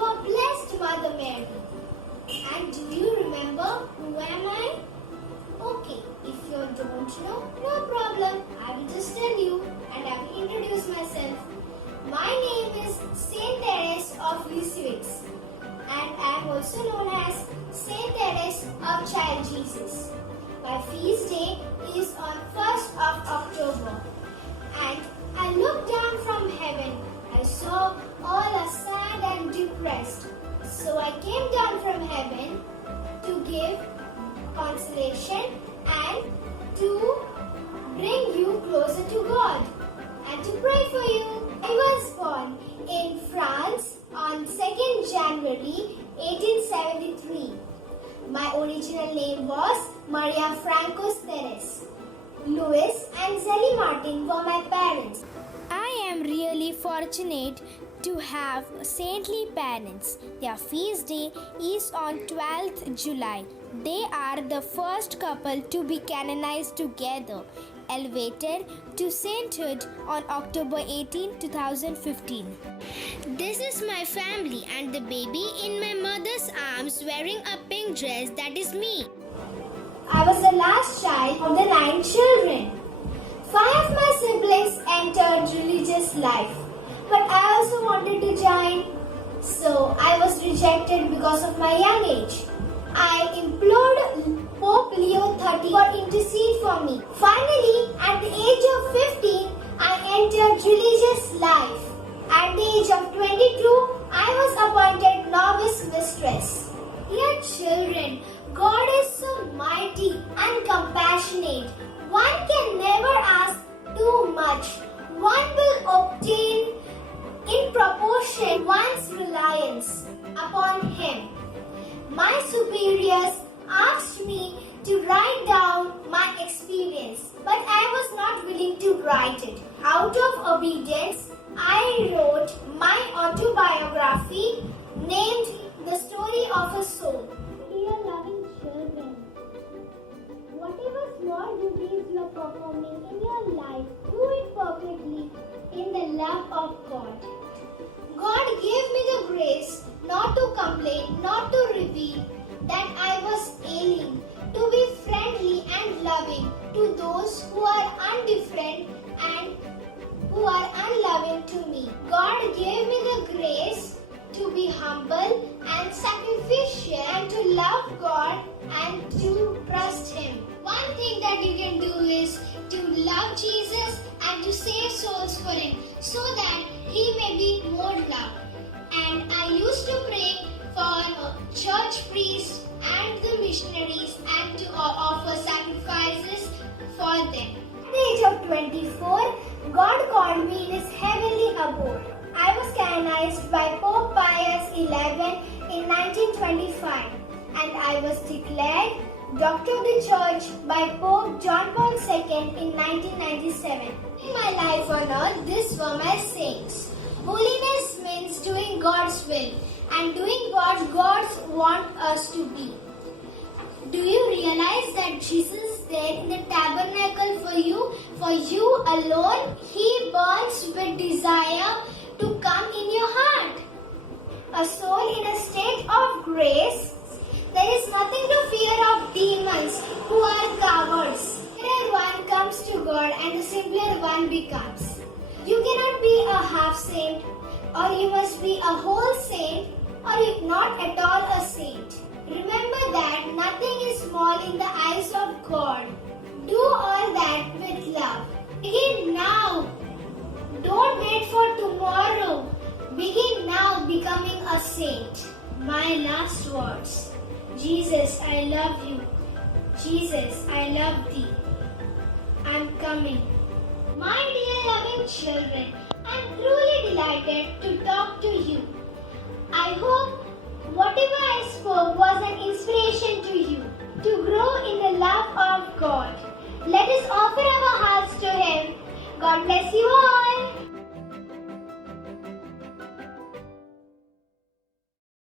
our blessed Mother Mary. And do you remember who am I? Okay, if you don't know, no problem. I will just tell you and I will introduce myself. My name is St.Therese of Lisieux and I am also known as St.Therese of Child Jesus. My feast day is on 1st of October and I looked down from heaven. I saw all are sad and depressed. So I came down from heaven to give consolation and to bring you closer to God and to pray for you. I was born in France on 2nd January 1873. My original name was Maria Francois Therese. Louis and Zelly Martin were my parents. I am really fortunate to have saintly parents. Their feast day is on 12th July. They are the first couple to be canonized together, elevated to sainthood on October 18, 2015. This is my family and the baby in my mother's arms wearing a pink dress, that is me. I was the last child of the 9 children. 5 of my siblings entered religious life, but I also wanted to join. So I was rejected because of my young age. I implored Pope Leo XXX for intercede for me. Finally, at the age of 15, I entered religious life. At the age of 22, I was appointed novice mistress. Dear children, God is so mighty and compassionate. One can never ask too much. One will obtain in proportion one's reliance upon Him. My superiors asked me to write down my experience, but I was not willing to write it. Out of obedience, I wrote my autobiography named The Story of a Soul. Dear loving children, whatever small duties you are performing in your life, do it perfectly in the love of God. God gave me the grace not to complain, not to reveal that I was ailing, to be friendly and loving to those who are undifferent and who are unloving to me. God gave me the grace to be humble and sacrificial and to love God and to trust Him. One thing that you can do is to love Jesus and to save souls for Him so that He may be more loved. And I used to pray for church priests and the missionaries and to offer sacrifices for them. At the age of 24, God called me in His heavenly abode. I was canonized by Pope Pius XI in 1925 and I was declared Doctor of the Church by Pope John Paul II in 1997. In my life on earth, these were my saints. Holiness means doing God's will and doing what God wants us to be. Do you realize that Jesus is there in the tabernacle for you alone? He burns with desire to come in your heart. A soul in a state of grace, there is nothing to fear of demons who are cowards. The greater one comes to God and the simpler one becomes. You cannot be a half saint, or you must be a whole saint, or not at all a saint. Remember that nothing is small in the eyes of God. Do all that with love. Begin now. Don't wait for tomorrow. Begin now becoming a saint. My last words. Jesus, I love you. Jesus, I love thee. I'm coming. My dear loving children, I'm truly delighted to talk to you. I hope whatever I spoke was an inspiration to you to grow in the love of God. Let us offer our hearts to Him. God bless you all.